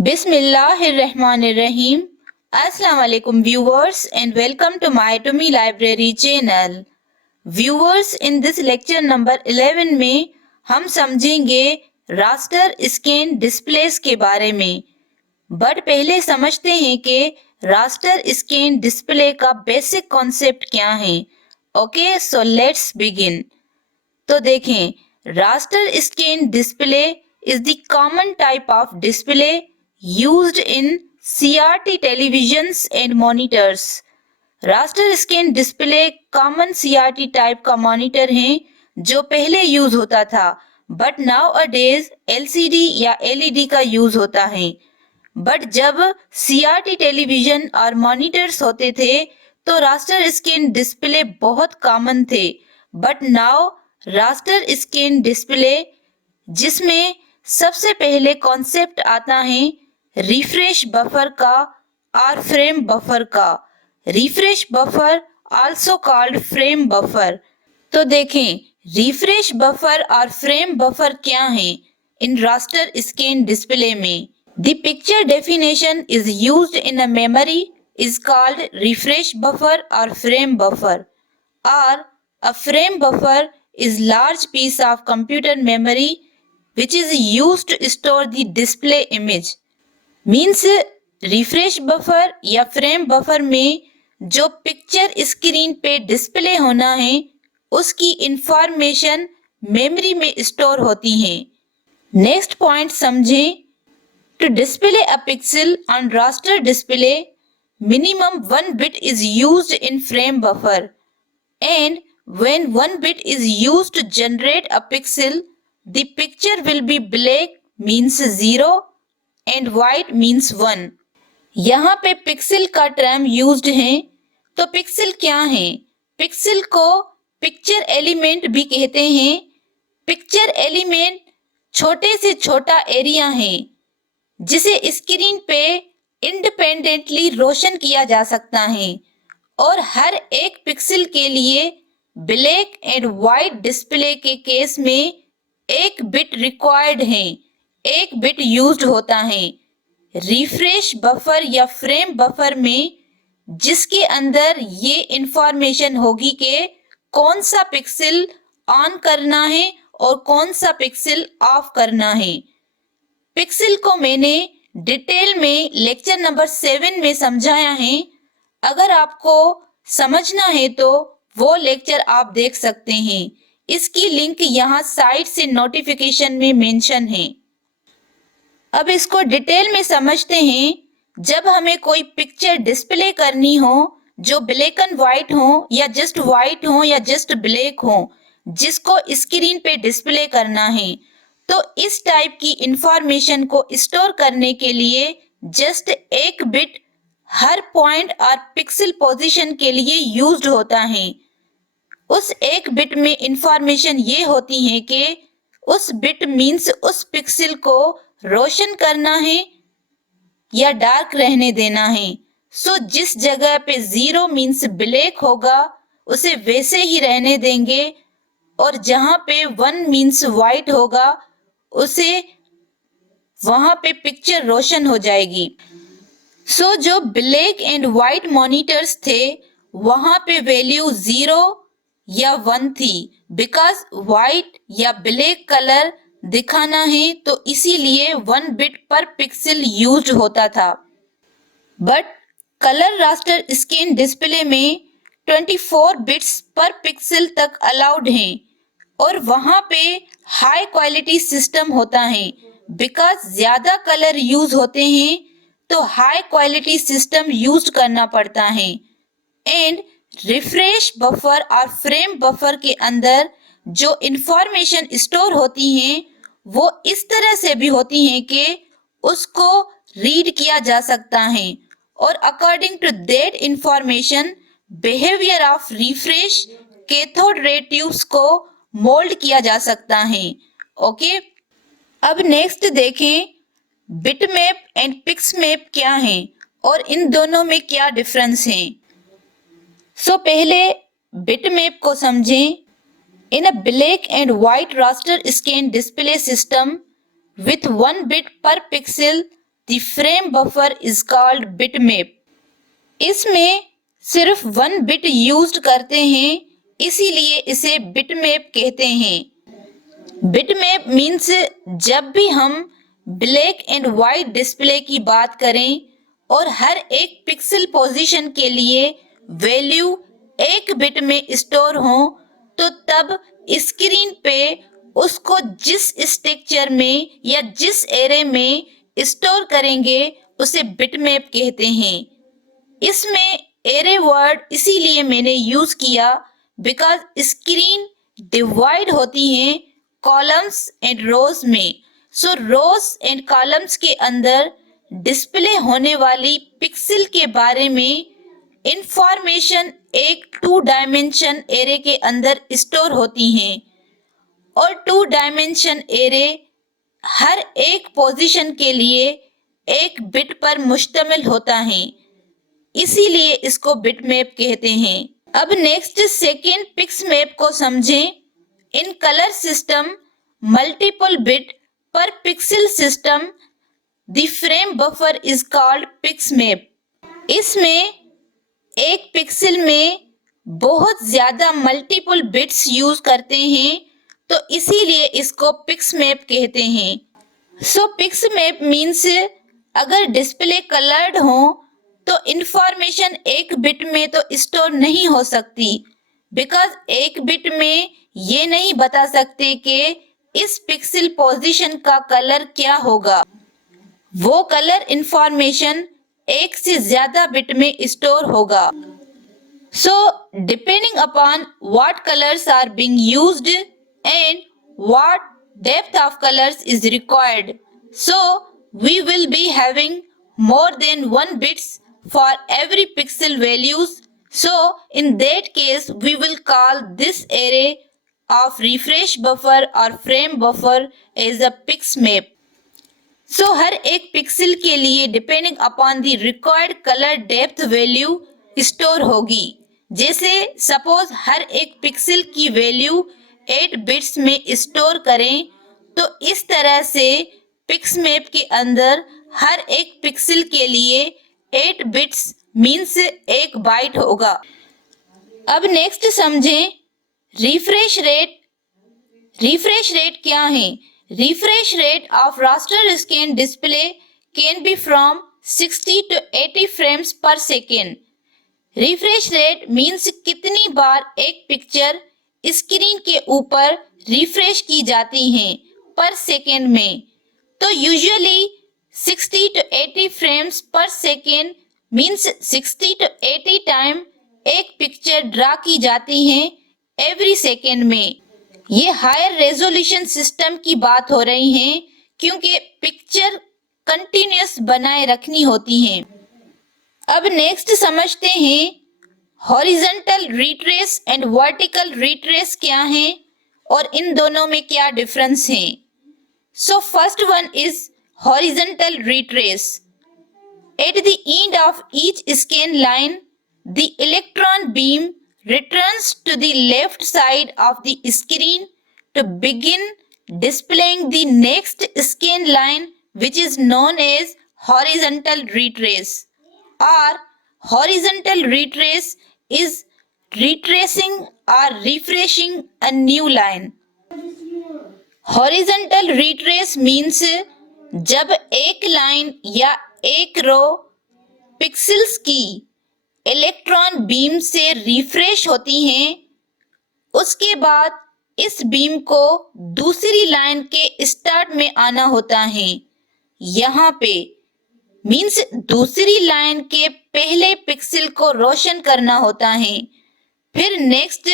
Bismillahirrahmanirrahim. Assalamu alaikum viewers and welcome to my Atomy Library channel. Viewers, in this lecture number 11 में हम समझेंगे raster scan displace के बारे में। But पहले समझते हैं कि रास्टर स्कैन डिस्प्ले का बेसिक कॉन्सेप्ट क्या है। Okay, so let's begin. तो देखें, raster scan display is the common type of display used in CRT televisions and monitors. Raster scan display common CRT type का मॉनिटर है जो पहले use होता था, but now a days LCD या LED का यूज होता है। बट जब CRT टेलीविजन और मॉनिटर्स होते थे तो रास्टर स्कैन डिस्प्ले बहुत कॉमन थे। But now raster scan display, जिसमें सबसे पहले कॉन्सेप्ट आता है रिफ्रेश बफर का और फ्रेम बफर का। Refresh buffer also called frame buffer. तो देखें, रिफ्रेश बफर और फ्रेम बफर क्या है इन रास्टर स्कैन डिस्प्ले में। The picture definition is used in a memory is called refresh buffer और फ्रेम बफर, और a frame buffer is large piece of computer memory which is used to store the display image. Means refresh buffer या frame buffer में जो picture screen पे display होना है उसकी information memory में स्टोर होती है। नेक्स्ट पॉइंट समझें। To display a pixel on raster display, minimum 1 bit is used in frame buffer, and when 1 bit is used to generate a pixel, the picture will be black means 0 and white means 1. यहाँ पे pixel का term used है। तो pixel क्या है? Pixel को picture element भी कहते हैं। पिक्चर एलिमेंट छोटे से छोटा एरिया है जिसे स्क्रीन पे इंडिपेंडेंटली रोशन किया जा सकता है, और हर एक पिक्सल के लिए ब्लैक एंड व्हाइट डिस्प्ले के केस में 1 बिट रिक्वायर्ड है, 1 बिट यूज्ड होता है। रिफ्रेश बफर या फ्रेम बफर में जिसके अंदर ये इंफॉर्मेशन होगी कि कौन सा पिक्सल ऑन करना है और कौन सा पिक्सल ऑफ करना है। पिक्सल को मैंने डिटेल में लेक्चर नंबर 7 में समझाया है। अगर आपको समझना है तो वो लेक्चर आप देख सकते हैं। इसकी लिंक यहाँ साइट से नोटिफिकेशन में मेंशन है। अब इसको डिटेल में समझते हैं। जब हमें कोई पिक्चर डिस्प्ले करनी हो जो ब्लैक एंड व्हाइट हो या जस्ट व्हाइट हो या जस्ट ब्लैक हो, जिसको स्क्रीन पे डिस्प्ले करना है, तो इस टाइप की इंफॉर्मेशन को स्टोर करने के लिए जस्ट 1 बिट हर पॉइंट और पिक्सल पोजीशन के लिए यूज्ड होता है। उस 1 बिट में इंफॉर्मेशन ये होती है कि उस बिट मीन्स उस पिक्सल को रोशन करना है या डार्क रहने देना है। सो जिस जगह पे 0 मीन्स ब्लैक होगा उसे वैसे ही रहने देंगे, और जहां पे 1 मीन्स व्हाइट होगा उसे वहां पे पिक्चर रोशन हो जाएगी। सो जो ब्लैक एंड व्हाइट मॉनिटर्स थे वहां पे वैल्यू 0 या 1 थी, बिकॉज व्हाइट या ब्लैक कलर दिखाना है तो इसीलिए 1 बिट पर पिक्सल यूज्ड होता था। But colour raster scan display में 24 बिट्स पर पिक्सल तक अलाउड हैं, और वहां पे हाई क्वालिटी सिस्टम होता है। बिकॉज ज्यादा कलर यूज होते हैं तो हाई क्वालिटी सिस्टम यूज करना पड़ता है। एंड रिफ्रेश बफर और फ्रेम बफर के अंदर जो इंफॉर्मेशन स्टोर होती हैं वो इस तरह से भी होती हैं कि उसको रीड किया जा सकता है, और according to that information behaviour of refresh cathode ray tubes को मोल्ड किया जा सकता है। ओके, अब नेक्स्ट देखें बिटमैप एंड पिक्समैप क्या है और इन दोनों में क्या डिफरेंस है। सो पहले बिटमैप को समझें। In a black and white raster scan display system with 1 bit per pixel, the frame buffer is called bitmap. इसमें सिर्फ 1 बिट यूज्ड करते हैं, इसीलिए इसे बिटमैप कहते हैं। बिटमैप मीन्स जब भी हम ब्लैक एंड व्हाइट डिस्प्ले की बात करें और हर एक पिक्सल पोजीशन के लिए वैल्यू 1 बिट में स्टोर हो, तो तब स्क्रीन पे उसको जिस स्ट्रक्चर में या जिस एरे में स्टोर करेंगे उसे बिटमैप कहते हैं। इसमें एरे वर्ड इसीलिए मैंने यूज किया बिकॉज स्क्रीन डिवाइड होती हैं कॉलम्स एंड रोज में। सो रोज एंड कॉलम्स के अंदर डिस्प्ले होने वाली पिक्सल के बारे में इंफॉर्मेशन एक 2 डायमेंशन एरे के अंदर स्टोर होती हैं और 2 डायमेंशन एरे हर एक पोजीशन के लिए 1 बिट पर मुश्तमिल होता है, इसीलिए इसको बिटमैप कहते हैं। अब नेक्स्ट सेकेंड पिक्समैप को समझें। In colour system multiple bit per pixel system the frame buffer is called pixmap. इसमें एक पिक्सल में बहुत ज्यादा मल्टीपल बिट्स यूज करते हैं, तो इसीलिए इसको पिक्समैप कहते हैं। सो पिक्समैप मीन्स अगर डिस्प्ले कलर्ड हो तो इंफॉर्मेशन 1 बिट में तो स्टोर नहीं हो सकती, बिकॉज 1 बिट में ये नहीं बता सकते कि इस पिक्सल पोजीशन का कलर क्या होगा। वो कलर इंफॉर्मेशन 1 से ज्यादा बिट में स्टोर होगा। So depending upon what colours are being used and what depth of colours is required, so we will be having more than 1 bits for every pixel values. So in that case we will call this array of refresh buffer or frame buffer as a pixmap. So हर एक pixel के लिए depending upon the required colour depth value store होगी। जैसे suppose हर एक pixel की value 8 bits में store करें, तो इस तरह से पिक्समैप के अंदर हर एक पिक्सल के लिए 8 बिट्स मीन्स 1 बाइट होगा। अब नेक्स्ट समझें रिफ्रेश रेट। रिफ्रेश रेट क्या है? Refresh rate of raster scan display can be from 60 to 80 frames पर सेकेंड। रिफ्रेश रेट मीन्स कितनी बार एक पिक्चर स्क्रीन के ऊपर रिफ्रेश की जाती है पर सेकेंड में। तो यूजुअली 60 to 80 फ्रेम्स पर सेकेंड मीन्स 60 to 80 टाइम एक पिक्चर ड्रा की जाती है एवरी सेकेंड में। ये हायर रेजोल्यूशन सिस्टम की बात हो रही है क्योंकि पिक्चर कंटिन्यूअस बनाए रखनी होती है। अब नेक्स्ट समझते हैं horizontal retrace and vertical retrace क्या है और इन दोनों में क्या डिफरेंस है। So first one is horizontal retrace. At the end of each scan line, the electron beam returns to the left side of the screen to begin displaying the next scan line, which is known as horizontal retrace. Or horizontal retrace is retracing or refreshing a new line. Horizontal retrace means जब एक line या एक रो pixels की electron beam से refresh होती हैं, उसके बाद इस बीम को दूसरी लाइन के स्टार्ट में आना होता है। यहाँ पे मीन्स दूसरी लाइन के पहले पिक्सल को रोशन करना होता है, फिर नेक्स्ट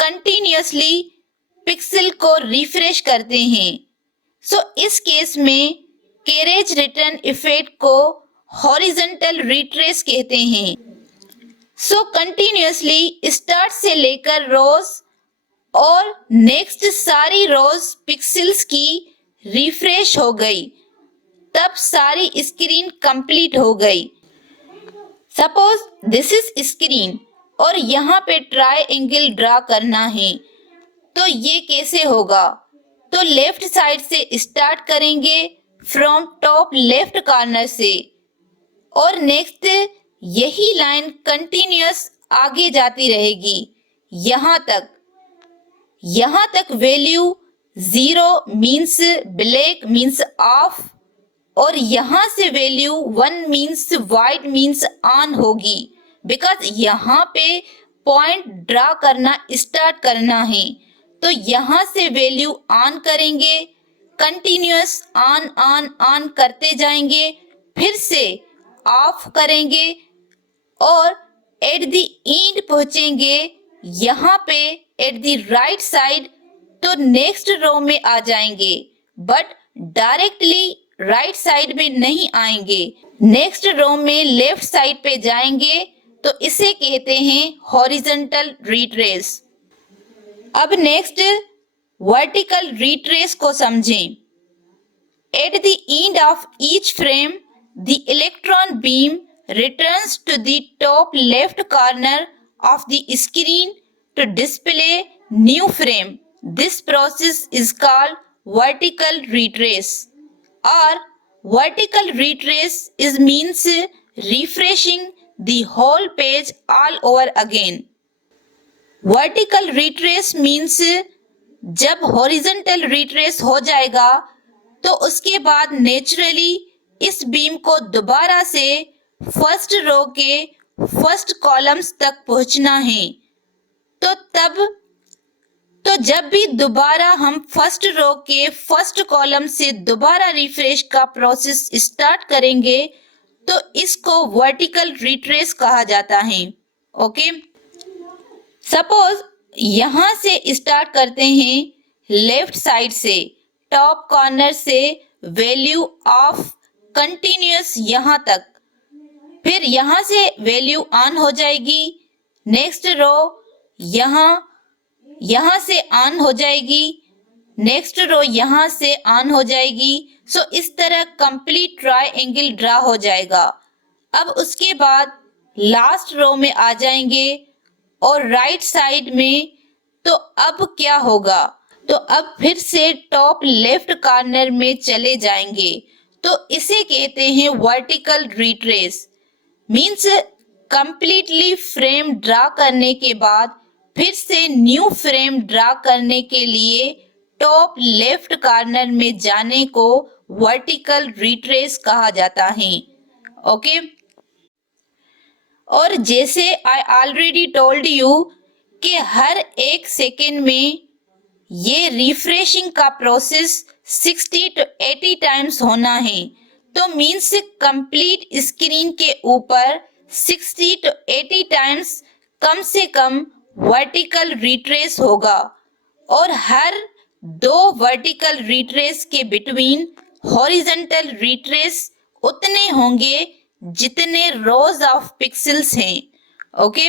कंटिन्यूअसली पिक्सल को रिफ्रेश करते हैं। सो इस केस में कैरेज रिटर्न इफेक्ट को हॉरिजॉन्टल रिट्रेस कहते हैं। सो कंटिन्यूअसली स्टार्ट से लेकर रोज और नेक्स्ट सारी रोज पिक्सेल्स की रिफ्रेश हो गई, तब सारी स्क्रीन कंप्लीट हो गई। सपोज दिस इज स्क्रीन और यहाँ पे ट्रायंगल ड्रा करना है, तो ये कैसे होगा? तो लेफ्ट साइड से स्टार्ट करेंगे, फ्रॉम टॉप लेफ्ट कॉर्नर से। और नेक्स्ट यही लाइन कंटिन्यूअस आगे जाती रहेगी यहाँ तक value 0 means black means of, और यहाँ से value 1 means white means on होगी, बिकॉज यहाँ पे पॉइंट ड्रा करना स्टार्ट करना है। तो यहाँ से वैल्यू ऑन करेंगे, कंटिन्यूअस ऑन ऑन ऑन करते जाएंगे, फिर से ऑफ करेंगे और एट द एंड पहुंचेंगे यहाँ पे एट द राइट साइड, तो नेक्स्ट रो में आ जाएंगे, बट डायरेक्टली राइट साइड में नहीं आएंगे, नेक्स्ट रो में लेफ्ट साइड पे जाएंगे, तो इसे कहते हैं हॉरिजॉन्टल रिट्रेस। अब नेक्स्ट वर्टिकल रिट्रेस को समझें। At the end of each frame the electron beam returns to the top left corner of the screen to display new frame. This process is called vertical retrace, or vertical retrace is means refreshing the whole page all over again. Vertical retrace means जब horizontal retrace हो जाएगा तो उसके बाद naturally इस beam को दोबारा से फर्स्ट रो के फर्स्ट कॉलम्स तक पहुंचना है। तो जब भी दोबारा हम फर्स्ट रो के फर्स्ट कॉलम से दोबारा रिफ्रेश का प्रोसेस स्टार्ट करेंगे तो इसको वर्टिकल रिट्रेस कहा जाता है। ओके, सपोज यहाँ से स्टार्ट करते हैं लेफ्ट साइड से, टॉप कॉर्नर से वैल्यू ऑफ कंटिन्यूअस यहाँ तक, फिर यहाँ से वैल्यू ऑन हो जाएगी, नेक्स्ट रो यहाँ से ऑन हो जाएगी, नेक्स्ट रो यहाँ से ऑन हो जाएगी। सो इस तरह कंप्लीट ट्रायंगल ड्रा हो जाएगा। अब उसके बाद लास्ट रो में आ जाएंगे और राइट साइड में, तो अब क्या होगा, तो अब फिर से टॉप लेफ्ट कॉर्नर में चले जाएंगे, तो इसे कहते हैं vertical retrace. Means completely frame draw करने के बाद फिर से न्यू फ्रेम ड्रा करने के लिए टॉप लेफ्ट कॉर्नर में जाने को वर्टिकल रिट्रेस कहा जाता है। ओके, और जैसे आई ऑलरेडी टोल्ड यू कि हर एक सेकेंड में ये रिफ्रेशिंग का प्रोसेस 60 to 80 टाइम्स होना है, तो मीन्स कंप्लीट स्क्रीन के ऊपर 60 to 80 टाइम्स कम से कम वर्टिकल रिट्रेस होगा, और हर 2 वर्टिकल रिट्रेस के बिटवीन हॉरिजॉन्टल रिट्रेस उतने होंगे जितने रोज ऑफ पिक्सेल्स हैं। ओके,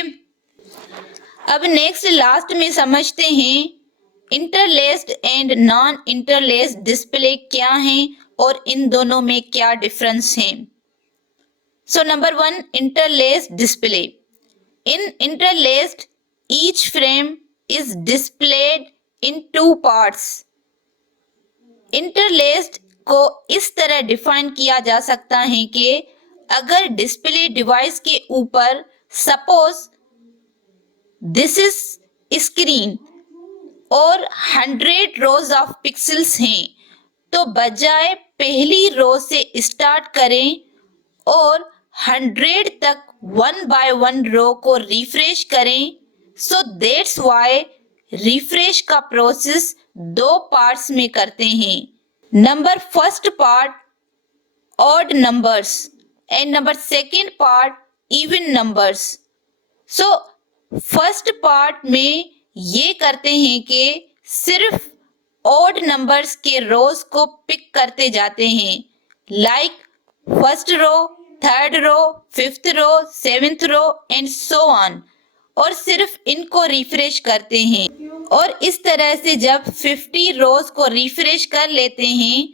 अब नेक्स्ट लास्ट में समझते हैं interlaced and non interlaced display क्या है और इन दोनों में क्या डिफरेंस है। So number 1, interlaced display. In interlaced each frame is displayed in 2 parts. Interlaced को इस तरह डिफाइन किया जा सकता है कि अगर डिस्प्ले डिवाइस के ऊपर सपोज दिस इज स्क्रीन और 100 रोज ऑफ पिक्सेल्स हैं, तो बजाय पहली रो से स्टार्ट करें और 100 तक 1 बाय 1 रो को रिफ्रेश करें। सो दैट्स व्हाई रिफ्रेश का प्रोसेस 2 पार्ट्स में करते हैं। Number first part odd numbers and number second part even numbers. So first part में ये करते हैं कि सिर्फ ऑड नंबर्स के रोज को पिक करते जाते हैं, like first row, third row, fifth row, seventh row and so on, और सिर्फ इनको रिफ्रेश करते हैं। और इस तरह से जब 50 रोज को रिफ्रेश कर लेते हैं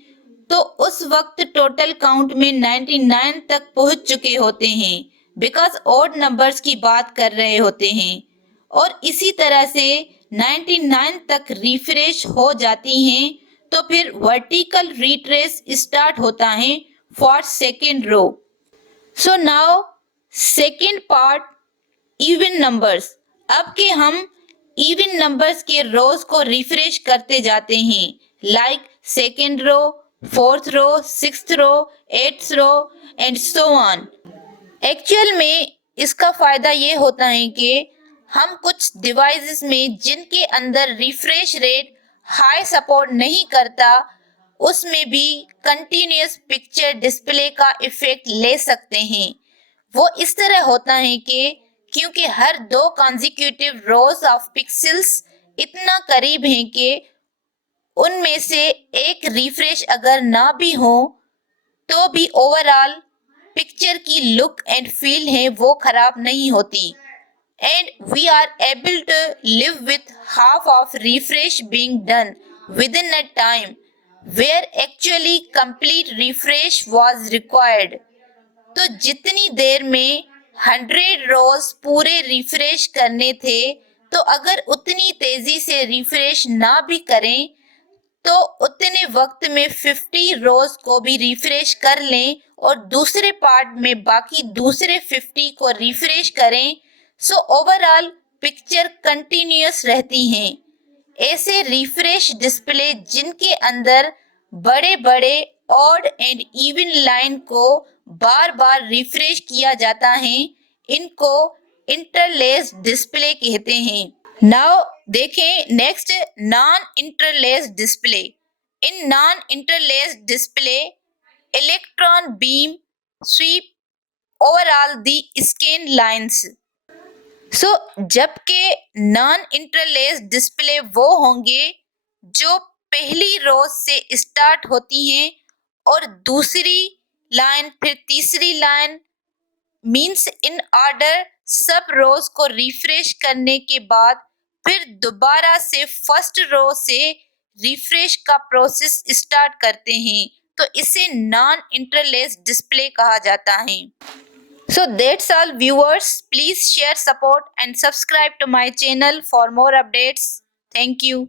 तो उस वक्त टोटल काउंट में 99 तक पहुंच चुके होते हैं, बिकॉज ऑड नंबर्स की बात कर रहे होते हैं। और इसी तरह से 99 तक रिफ्रेश हो जाती हैं तो फिर वर्टिकल रीट्रेस स्टार्ट होता है for second row. So now second part, even numbers. अब के हम इवन नंबर्स के रोज को रिफ्रेश करते जाते हैं, like second row, fourth row, sixth row, eighth row and so on. Actual में इसका फायदा ये होता है कि हम कुछ डिवाइसेस में जिनके अंदर रिफ्रेश रेट हाई सपोर्ट नहीं करता, उसमें भी कंटिन्यूअस पिक्चर डिस्प्ले का इफेक्ट ले सकते हैं। वो इस तरह होता है कि क्योंकि हर दो कॉन्जिक्यूटिव रोज ऑफ पिक्सेल्स इतना करीब हैं कि उनमें से एक रिफ्रेश अगर ना भी हो तो भी ओवरऑल पिक्चर की लुक एंड फील है वो खराब नहीं होती। And we are able to live with half of refresh being done within a time where actually complete refresh was required. तो जितनी देर में 100 रोज पूरे रिफ्रेश करने थे, तो अगर उतनी तेजी से रिफ्रेश ना भी करें तो उतने वक्त में 50 रोज को भी रिफ्रेश कर लें और दूसरे पार्ट में बाकी दूसरे 50 को रिफ्रेश करें, सो ओवरऑल पिक्चर कंटिन्यूअस रहती हैं। ऐसे रिफ्रेश डिस्प्ले जिनके अंदर बड़े बड़े ऑड एंड इवन लाइन को बार बार रिफ्रेश किया जाता है, इनको इंटरलेस्ड डिस्प्ले कहते हैं। नाउ देखें next, non interlaced display. In non interlaced display electron beam sweep overall the scan lines. So जबकि नॉन इंटरलेस्ड डिस्प्ले वो होंगे जो पहली रो से स्टार्ट होती हैं और दूसरी लाइन फिर तीसरी लाइन मीन्स इन ऑर्डर सब रोज को रिफ्रेश करने के बाद फिर दोबारा से फर्स्ट रो से रिफ्रेश का प्रोसेस स्टार्ट करते हैं, तो इसे नॉन इंटरलेस्ड डिस्प्ले कहा जाता है। So that's all viewers. Please share, support and subscribe to my channel for more updates. Thank you.